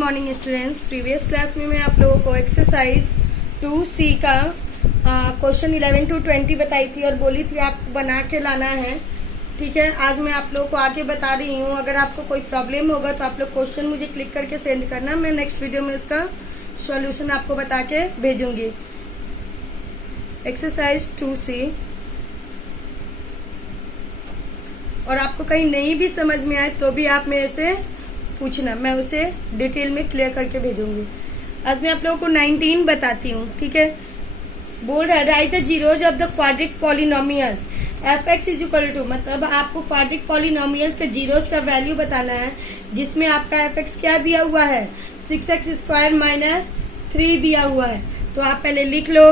Morning students. Previous class में मैं आप लोगों को एक्सरसाइज 2C का क्वेश्चन 11 to 20 बताई थी और बोली थी आपको बना के लाना है। ठीक है, आज मैं आप लोगों को आगे बता रही हूँ। अगर आपको कोई प्रॉब्लम होगा तो आप लोग क्वेश्चन मुझे क्लिक करके सेंड करना, मैं नेक्स्ट वीडियो में उसका सॉल्यूशन आपको बता के भेजूंगी। एक्सरसाइज 2C, और आपको कहीं नहीं भी समझ में आए तो भी आप मेरे से पूछना, मैं उसे डिटेल में क्लियर करके भेजूंगी। आज मैं आप लोगों को 19 बताती हूँ। ठीक है, बोल रहा है right the zeros of the quadric polynomials f x is equal to, मतलब आपको क्वाड्रिक पॉलिनोमियल्स के जीरोज का वैल्यू बताना है, जिसमें आपका एफ एक्स क्या दिया हुआ है 6x स्क्वायर माइनस 3 दिया हुआ है। तो आप पहले लिख लो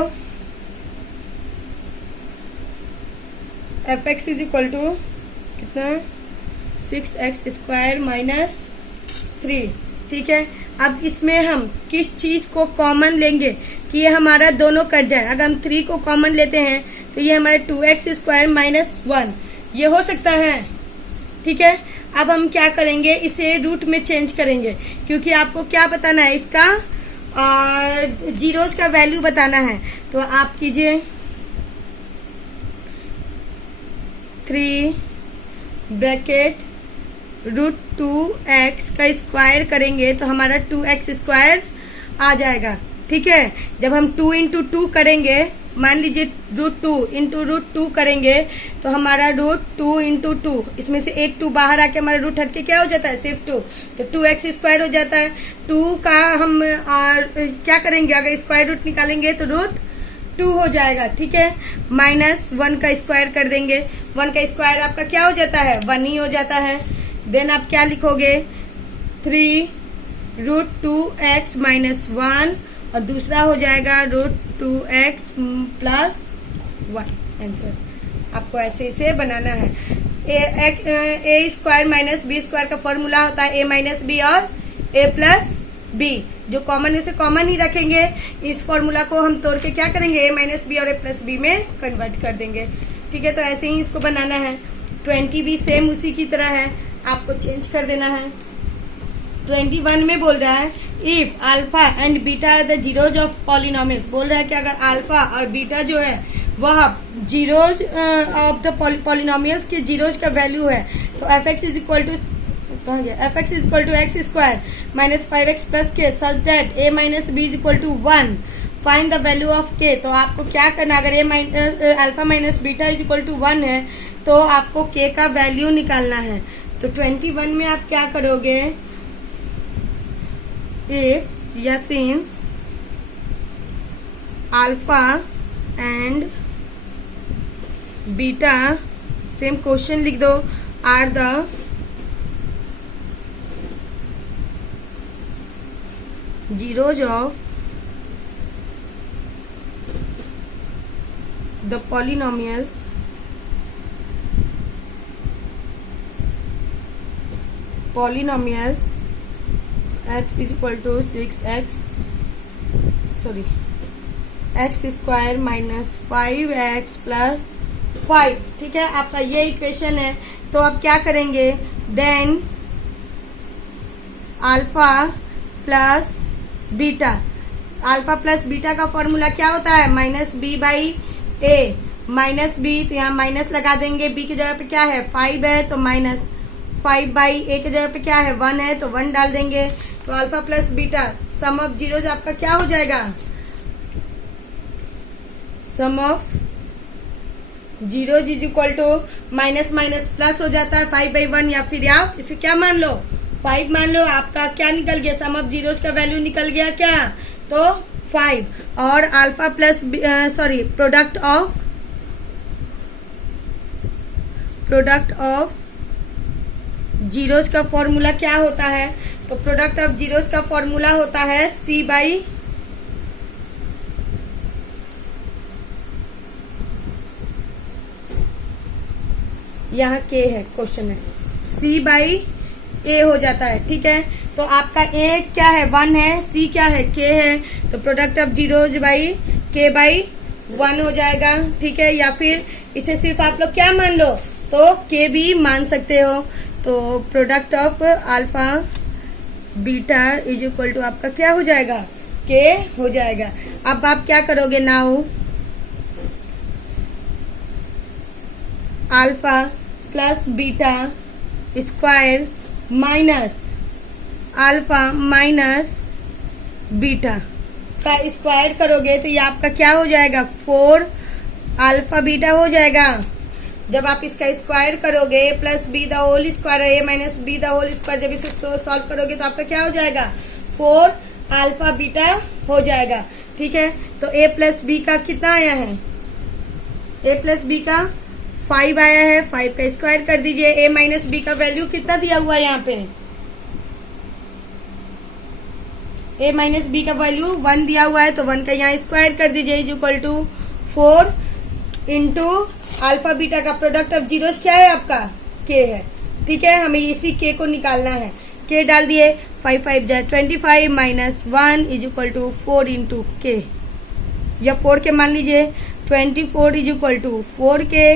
f x is equal to कितना 6x स्क्वायर माइनस 3। ठीक है, अब इसमें हम किस चीज को कॉमन लेंगे कि ये हमारा दोनों कट जाए। अगर हम 3 को कॉमन लेते हैं तो ये हमारा 2x स्क्वायर माइनस 1 ये हो सकता है। ठीक है, अब हम क्या करेंगे, इसे रूट में चेंज करेंगे, क्योंकि आपको क्या बताना है, इसका जीरोज का वैल्यू बताना है। तो आप कीजिए 3 ब्रैकेट √2x का स्क्वायर करेंगे तो हमारा 2x स्क्वायर आ जाएगा। ठीक है, जब हम 2 इंटू 2 करेंगे, मान लीजिए √2 इंटू √2 करेंगे तो हमारा √2 इंटू 2, इसमें से एक 2 बाहर आके हमारा रूट हट के क्या हो जाता है सिर्फ 2, तो 2x स्क्वायर हो जाता है। 2 का हम क्या करेंगे, अगर स्क्वायर रूट निकालेंगे तो √2 हो जाएगा। ठीक है, माइनस 1 का स्क्वायर कर देंगे, 1 का स्क्वायर आपका क्या हो जाता है 1 ही हो जाता है। देन आप क्या लिखोगे 3 √2x माइनस 1 और दूसरा हो जाएगा √2x प्लस 1। आंसर आपको ऐसे इसे बनाना है। ए स्क्वायर माइनस बी स्क्वायर का फॉर्मूला होता है a माइनस बी और a प्लस बी, जो कॉमन है उसे कॉमन ही रखेंगे। इस फॉर्मूला को हम तोड़ के क्या करेंगे a माइनस बी और a प्लस बी में कन्वर्ट कर देंगे। ठीक है, तो ऐसे ही इसको बनाना है। 20 भी सेम उसी की तरह है, आपको चेंज कर देना है। 21 में बोल रहा है if alpha and beta are the zeros of polynomials, बोल रहा है कि अगर अल्फा और बीटा जो है वह जीरोज ऑफ द पॉलिनोमियल्स के जीरोज का वैल्यू है, तो f x is equal to कहाँ गया, f x is equal to x square minus 5x plus k such that a minus b is equal to 1, find the value of k। तो आपको क्या करना, अगर alpha minus beta is equal to 1 है तो आपको k का value निकालना है। तो 21 में आप क्या करोगे, इफ या since alpha and beta, same question लिख दो, are the zeros of the polynomials x is equal to 6x x square minus 5x plus 5। ठीक है, आपका ये इक्वेशन है। तो आप क्या करेंगे, then alpha plus beta, alpha plus beta का फॉर्मूला क्या होता है minus b by a, minus b तो यहाँ माइनस लगा देंगे, बी की जगह पे क्या है 5 है तो माइनस 5 बाई ए की जगह पे क्या है 1 है तो 1 डाल देंगे। तो alpha plus beta sum of zeros आपका क्या हो जाएगा, sum of zeros is equal to minus minus plus हो जाता है 5/1, या फिर आप इसे क्या मान लो 5 मान लो। आपका क्या निकल गया, सम ऑफ जीरोज का वैल्यू निकल गया क्या, तो 5। और alpha plus product of zeros का फॉर्मूला क्या होता है, तो प्रोडक्ट ऑफ जीरोज का फॉर्मूला होता है c बाई यहाँ k है, क्वेश्चन में c बाई a हो जाता है। ठीक है, तो आपका a क्या है 1 है, c क्या है k है, तो product of zeros by k by 1 हो जाएगा। ठीक है, या फिर इसे सिर्फ आप लोग क्या मान लो, तो k भी मान सकते हो। तो product of alpha beta is equal to आपका क्या हो जाएगा, के हो जाएगा। अब आप क्या करोगे, now alpha plus beta square minus alpha minus beta का स्क्वायर करोगे तो ये आपका क्या हो जाएगा, 4 अल्फा बीटा हो जाएगा। जब आप इसका स्क्वायर करोगे plus b the whole square, a minus b the whole square, जब इसे सॉल्व करोगे तो आपका क्या हो जाएगा, 4 अल्फा बीटा हो जाएगा। ठीक है, तो ए प्लस बी का कितना आया है, ए प्लस बी का 5 आया है, 5 का स्क्वायर कर दीजिए। ए माइनस बी का वैल्यू कितना दिया हुआ है यहाँ पे, ए माइनस बी का वैल्यू 1 दिया हुआ है, तो 1 का यहाँ स्क्वायर कर दीजिए is equal to 4 into alpha beta का प्रोडक्ट ऑफ जीरोस क्या है आपका, के है। ठीक है, हमें इसी के को निकालना है। के डाल दिए, 5 5 जा 25 minus 1 is equal to 4 into के, या 4 के मान लीजिए, 24 इज इक्वल टू 4 के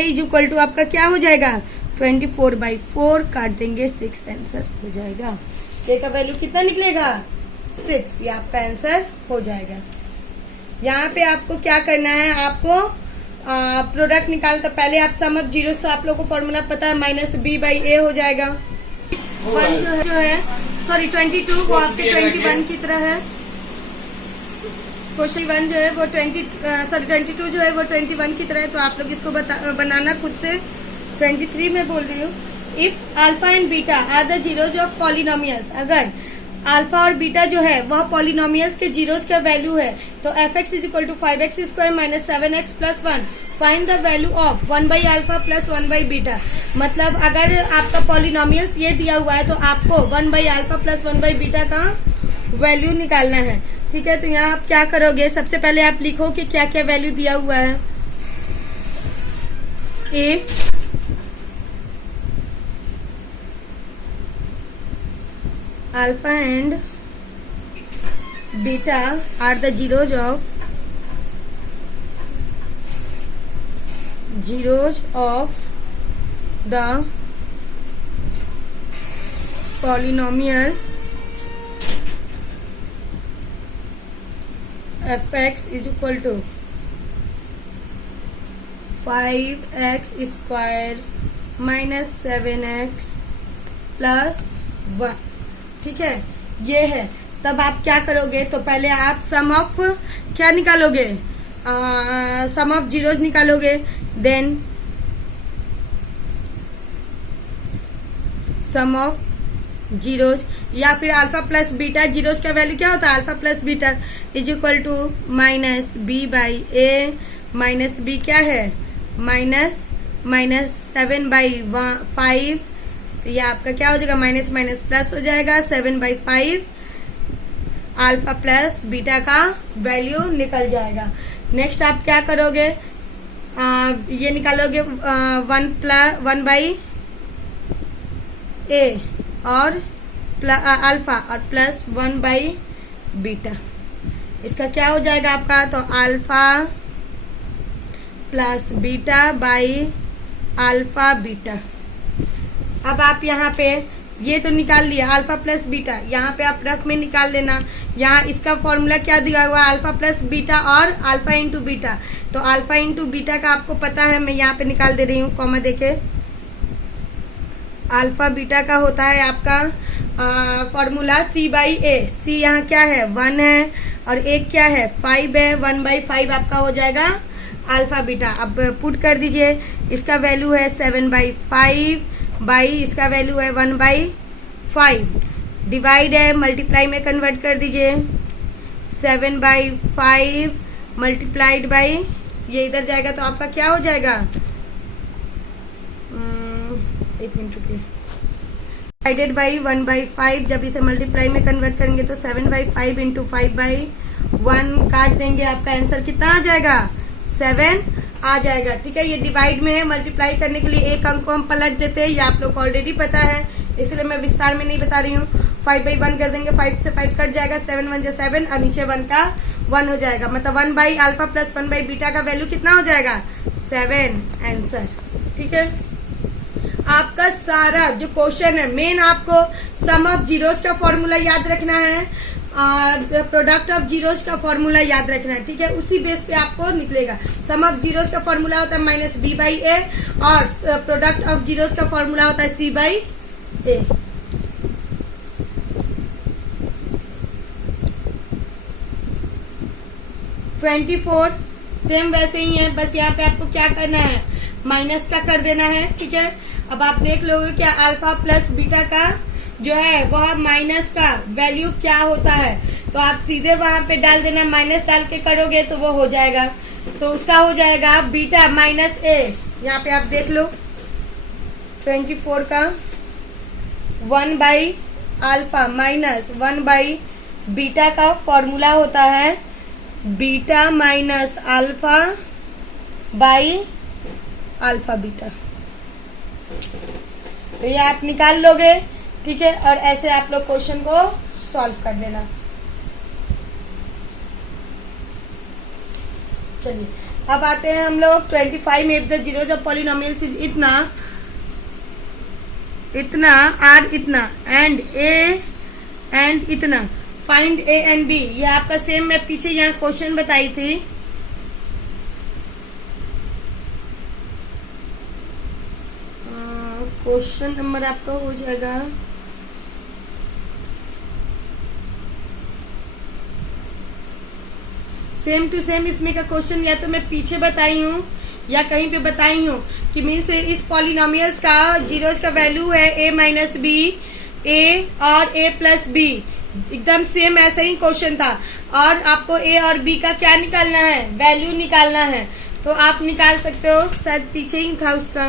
इज इक्वल टू आपका क्या हो जाएगा, 24/4 काट देंगे 6, आंसर हो जाएगा। के का वैल्यू कितना निकलेगा, 6, ये आपका आंसर हो जाएगा। यहाँ पे आपको क्या करना है, आपको प्रोडक्ट निकाल, तो पहले आप सम ऑफ जीरोस, तो आप लोगों को फॉर्मूला पता है, माइनस बी बाई ए हो जाएगा। 1 जो है सॉरी 22 वो आपके 21 की तरह है। क्वेश्चन 1 जो है वो 22 जो है वो 21 की तरह है, तो आप लोग इसको बनाना खुद से। 23 में बोल रही हूँ, if alpha and beta are the zeros of polynomials, अगर अल्फा और बीटा जो है वह पॉलिनोमियल्स के जीरोस का वैल्यू है, तो f x is equal to 5x square minus 7x plus 1, find the value of 1 alpha plus 1 beta. मतलब अगर आपका पॉलिनोमियल्स ये दिया हुआ है तो आपको 1 अल्फा प्लस 1 बीटा का वैल्यू निकालना है। ठीक है, तो यहाँ आप क्या करोगे, सबसे पहले आप लिखो कि क्या क्या वैल्यू दिया हुआ है। If alpha and beta are the zeros of the polynomials fx is equal to 5x square minus 7x plus 1। ठीक है, ये है। तब आप क्या करोगे, तो पहले आप सम ऑफ क्या निकालोगे, सम ऑफ जीरोस निकालोगे, देन सम ऑफ जीरोस, या फिर अल्फा प्लस बीटा, जीरोस का वैल्यू क्या होता है, alpha plus beta is equal to minus b by a, minus b क्या है, माइनस 7/5, तो ये आपका क्या हो जाएगा, माइनस माइनस प्लस हो जाएगा, 7/5 अल्फा प्लस बीटा का वैल्यू निकल जाएगा। नेक्स्ट आप क्या करोगे, ये निकालोगे 1 बाई ए और अल्फा और प्लस 1 बाई बीटा, इसका क्या हो जाएगा आपका, तो alpha plus beta by alpha beta. अब आप यहाँ पे ये तो निकाल लिया अल्फा प्लस बीटा, यहाँ पे आप रफ में निकाल लेना। यहाँ इसका फॉर्मूला क्या दिया हुआ है, अल्फा प्लस बीटा और अल्फा इंटू बीटा, तो अल्फा इंटू बीटा का आपको पता है, मैं यहाँ पे निकाल दे रही हूँ, कॉमा देके। अल्फा बीटा का होता है आपका formula c by A, c यहाँ क्या है 1 है और एक क्या है 5 है, 1/5 आपका हो जाएगा अल्फा बीटा। अब पुट कर दीजिए, इसका वैल्यू है 7/5 बाई इसका वैल्यू है 1/5, डिवाइड है मल्टीप्लाई में कन्वर्ट कर दीजिए, 7/5 मल्टीप्लाइड बाई ये इधर जाएगा तो आपका क्या हो जाएगा, एक मिनट रुकिए, डिवाइडेड बाई 1/5, जब इसे मल्टीप्लाई में कन्वर्ट करेंगे तो 7/5 इंटू 5/1 काट देंगे, आपका आंसर कितना आ जाएगा, 7 आ जाएगा। ठीक है, ये डिवाइड में है, मल्टीप्लाई करने के लिए एक अंक को हम पलट देते हैं, ये आप लोग को ऑलरेडी पता है, इसलिए मैं विस्तार में नहीं बता रही हूँ। 5/1 कर देंगे, 5 से 5 कट जाएगा, 7 1 7 और नीचे 1 का 1 हो जाएगा, मतलब 1 by alpha plus 1 by beta का वैल्यू कितना हो जाएगा, 7 आंसर। ठीक है, आपका सारा जो क्वेश्चन है मेन आपको सम ऑफ जीरोस का फॉर्मूला याद रखना है, प्रोडक्ट ऑफ जीरोस का फॉर्मूला याद रखना है, ठीक है। उसी बेस पे आपको निकलेगा। सम ऑफ जीरोस का फॉर्मूला होता है माइनस बी बाई ए और प्रोडक्ट ऑफ जीरोस का फॉर्मूला होता है c by a. Twenty four same वैसे ही है, बस यहाँ पे आपको क्या करना है, माइनस का कर देना है, ठीक है। अब आप देख लोगे क्या अल्फा प्लस बीटा का जो है वह माइनस का वैल्यू क्या होता है, तो आप सीधे वहां पे डाल देना, माइनस डाल के करोगे तो वो हो जाएगा। तो उसका हो जाएगा बीटा माइनस ए। यहाँ पे आप देख लो 24 का 1 by alpha minus 1 by beta का फॉर्मूला होता है beta minus alpha by alpha beta. तो ये आप निकाल लोगे, ठीक है। और ऐसे आप लोग क्वेश्चन को सॉल्व कर लेना। चलिए अब आते हैं हम लोग 25 में if the zeros of polynomials is इतना इतना आर इतना एंड ए एंड इतना फाइंड ए एंड बी। ये आपका सेम मैं पीछे यहाँ क्वेश्चन बताई थी। क्वेश्चन नंबर आपका हो जाएगा सेम टू सेम। इसमें का क्वेश्चन या तो मैं पीछे बताई हूँ या कहीं पे बताई हूँ कि मीन्स इस पॉलिनोमियल्स का जीरोज का वैल्यू है a माइनस बी, ए और a प्लस बी। एकदम सेम ऐसा ही क्वेश्चन था और आपको a और b का क्या निकालना है, वैल्यू निकालना है। तो आप निकाल सकते हो, शायद पीछे ही था उसका।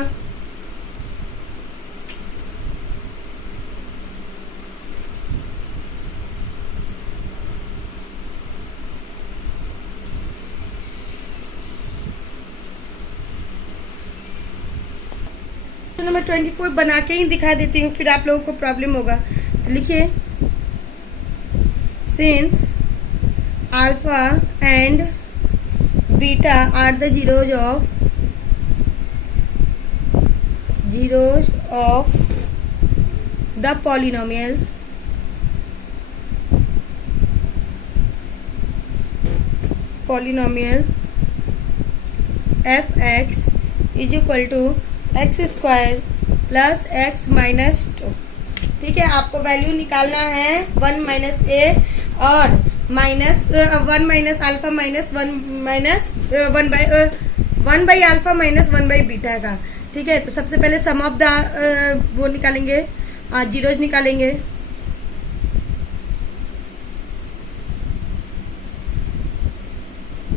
नंबर 24 बना के ही दिखा देती हूँ, फिर आप लोगों को प्रॉब्लम होगा। तो लिखिए since alpha and beta are the zeros of the polynomials f x is equal to x square plus x minus 2, ठीक है। आपको वैल्यू निकालना है 1 माइनस ए और minus 1 minus alpha minus 1 minus 1 by alpha minus 1 by beta का, ठीक है। तो सबसे पहले सम ऑफ द वो निकालेंगे, जीरोज निकालेंगे।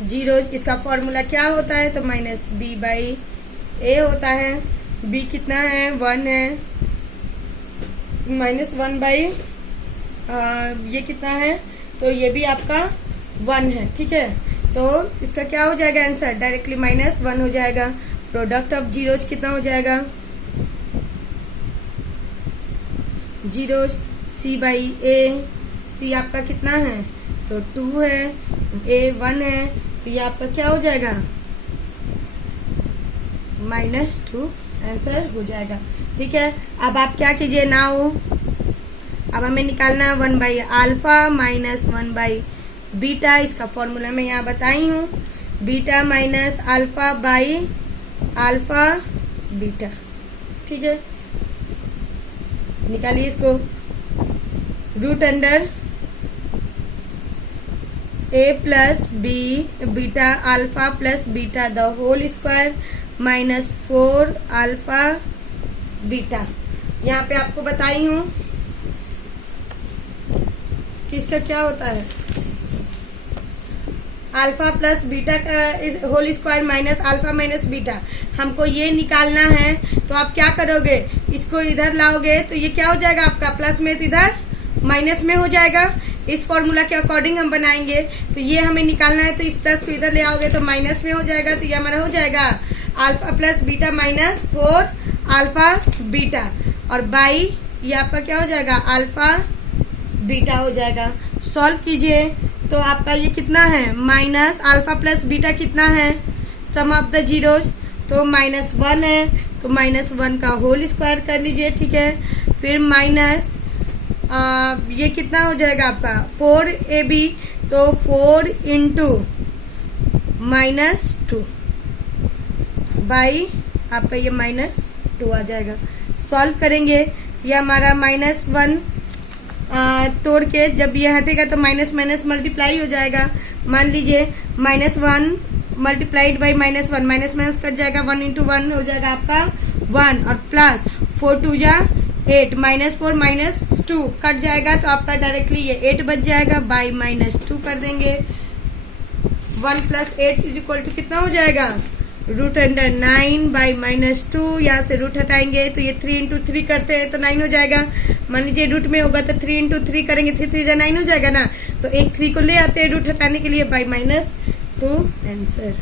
जीरोज इसका फॉर्मूला क्या होता है, तो माइनस बी बाई ए होता है। b कितना है, 1 है, माइनस 1 बाई ये कितना है, तो ये भी आपका 1 है, ठीक है। तो इसका क्या हो जाएगा आंसर, डायरेक्टली माइनस 1 हो जाएगा। प्रोडक्ट ऑफ जीरोज कितना हो जाएगा, zeros c by A. c आपका कितना है, तो 2 है, a 1 है, तो ये आपका क्या हो जाएगा -2 आंसर हो जाएगा, ठीक है। अब आप क्या कीजिए नाउ, अब हमें निकालना है 1 by alpha minus 1 by beta. इसका फॉर्मूला मैं यहाँ बताई हूँ, beta minus alpha by alpha beta, ठीक है। निकालिए इसको, root under a plus b beta alpha plus beta the whole square minus 4 alpha beta. यहाँ पे आपको बताई हूँ कि इसका क्या होता है, अल्फा प्लस बीटा का whole square minus alpha minus beta. हमको ये निकालना है, तो आप क्या करोगे, इसको इधर लाओगे तो ये क्या हो जाएगा आपका, प्लस में तो इधर माइनस में हो जाएगा। इस फॉर्मूला के अकॉर्डिंग हम बनाएंगे। तो ये हमें निकालना है, तो इस प्लस को इधर ले आओगे तो माइनस में हो जाएगा। तो ये हमारा हो जाएगा alpha plus beta minus 4 alpha beta, और बाई ये आपका क्या हो जाएगा, अल्फा बीटा हो जाएगा। सॉल्व कीजिए तो आपका ये कितना है, माइनस अल्फा प्लस बीटा कितना है, सम ऑफ द जीरोज, तो -1 है। तो -1 का होल स्क्वायर कर लीजिए, ठीक है। फिर माइनस ये कितना हो जाएगा आपका 4ab, तो 4 इंटू -2 बाई आपका ये -2 आ जाएगा। सॉल्व करेंगे, ये हमारा -1 तोड़ के जब ये हटेगा तो माइनस माइनस मल्टीप्लाई हो जाएगा। मान लीजिए -1 multiplied by -1, minus minus cut जाएगा, 1 इंटू 1 हो जाएगा आपका 1 और प्लस 4 2 जा 8, -4 -2 कट जाएगा तो आपका डायरेक्टली ये 8 बच जाएगा, बाई -2 कर देंगे। 1 + 8 इज इक्वल टू कितना हो जाएगा √9 बाई -2, यहाँ से रूट हटाएंगे तो ये 3 इंटू 3 करते हैं तो 9 हो जाएगा। मान लीजिए रूट में होगा तो 3 इंटू 3 करेंगे, 3 3 9 हो जाएगा ना, तो एक 3 को ले आते हैं रूट हटाने के लिए, बाई -2 आंसर,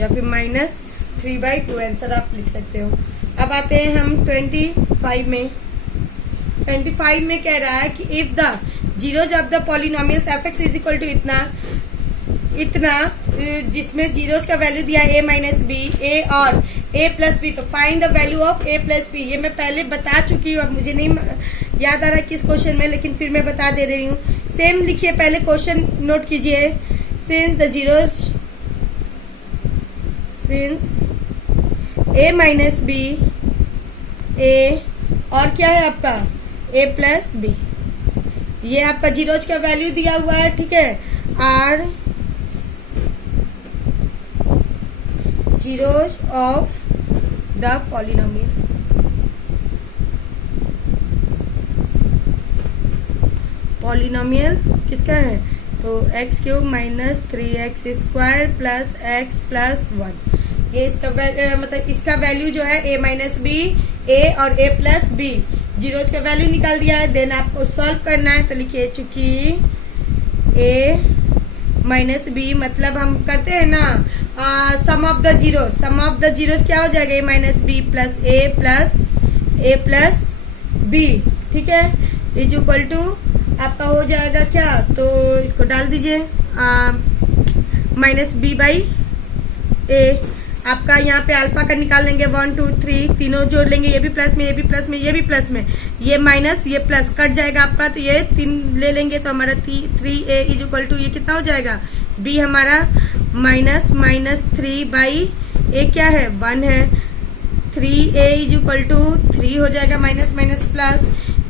या फिर -3/2 आंसर आप लिख सकते हो। अब आते हैं हम 25 में। 25 में कह रहा है कि if the zeros of the polynomials f(x) is equal to इतना जिसमें जीरोज का वैल्यू दिया a - b, a और a + b, तो find the value of a + b। ये मैं पहले बता चुकी हूँ, अब मुझे नहीं याद आ रहा किस क्वेश्चन में, लेकिन फिर मैं बता दे रही हूँ। सेम लिखिए, पहले क्वेश्चन नोट कीजिए। Since the zeros since a - b, a और क्या है आपका a + b, ये आपका जीरोज का वैल्यू दिया हुआ है, ठीक है। Are zeros of the polynomial, polynomial किसका है, तो x³ - 3x² + x + 1, ये इसका मतलब इसका वैल्यू जो है a - b, a और a + b, जीरोज का वैल्यू निकाल दिया है। देन आपको सॉल्व करना है, तो लिखिए चूंकि a - b मतलब हम करते हैं ना sum of the zeros, sum of the zeros क्या हो जाएगा a - b + a + b, ठीक है, इज इक्वल टू आपका हो जाएगा क्या, तो इसको डाल दीजिए -b/a। आपका यहाँ पे अल्फा का निकाल लेंगे 1 2 3, तीनों जोड़ लेंगे, ये भी प्लस में, ये भी प्लस में, ये भी प्लस में, ये माइनस ये प्लस कट जाएगा आपका, तो ये 3 ले लेंगे तो हमारा 3a इज इक्वल टू ये कितना हो जाएगा b हमारा -3/a क्या है 1 है, 3a इज इक्वल टू 3 हो जाएगा, minus minus plus,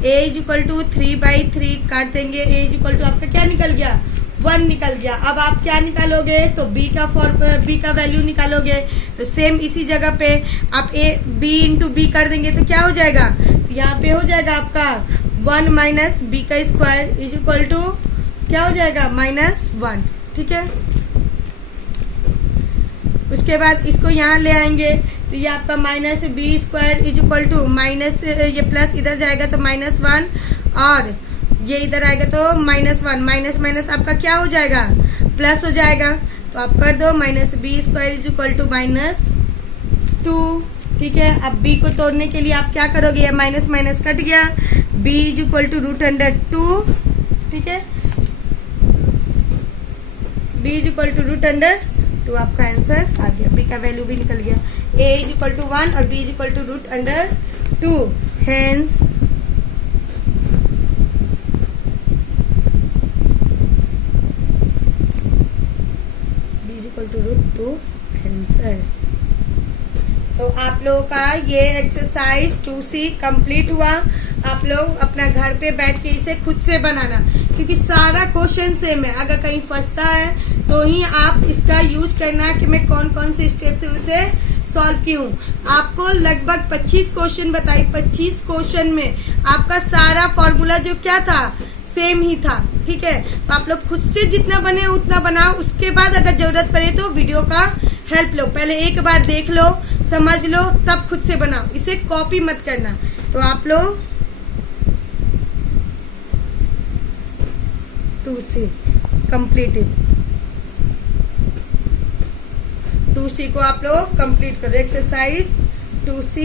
a is equal to 3/3 काट देंगे, a इज इक्वल टू आपका क्या निकल गया 1 निकल गया। अब आप क्या निकालोगे, तो b का वैल्यू निकालोगे, तो सेम इसी जगह पे आप b इंटू b कर देंगे तो क्या हो जाएगा, तो यहाँ पे हो जाएगा आपका 1 - b² इज इक्वल टू क्या हो जाएगा -1, ठीक है। उसके बाद इसको यहाँ ले आएंगे तो ये आपका -b² is equal to minus, ये प्लस इधर जाएगा तो -1 और ये इधर आएगा तो -1, माइनस माइनस आपका क्या हो जाएगा प्लस हो जाएगा, तो आप कर दो -b² इज इक्वल टू -2, ठीक है। अब b को तोड़ने के लिए आप क्या करोगे, ये माइनस माइनस कट गया, b इज इक्वल टू √2, ठीक है, b इज इक्वल टू √2, आपका आंसर आ गया, b का वैल्यू भी निकल गया, a इज इक्वल टू 1 और b is equal to √2, hence √2 answer. तो आप लोगों का ये एक्सरसाइज 2C कंप्लीट हुआ। आप लोग अपना घर पे बैठ के इसे खुद से बनाना, क्योंकि सारा क्वेश्चन सेम है, अगर कहीं फंसता है तो ही आप इसका यूज करना कि मैं कौन कौन से स्टेप से उसे सॉल्व की हूँ। आपको लगभग 25 क्वेश्चन बताई, 25 क्वेश्चन में आपका सारा फॉर्मूला जो क्या था सेम ही था, ठीक है। तो आप लोग खुद से जितना बने उतना बनाओ, उसके बाद अगर जरूरत पड़े तो वीडियो का हेल्प लो, पहले एक बार देख लो, समझ लो, तब खुद से बनाओ, इसे कॉपी मत करना। तो आप लोग 2C कंप्लीटेड, 2C को आप लोग कंप्लीट करो, एक्सरसाइज 2C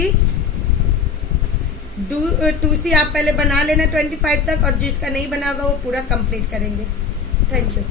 आप पहले बना लेना 25 तक, और जिसका नहीं बना होगा वो पूरा कंप्लीट करेंगे। Thank you.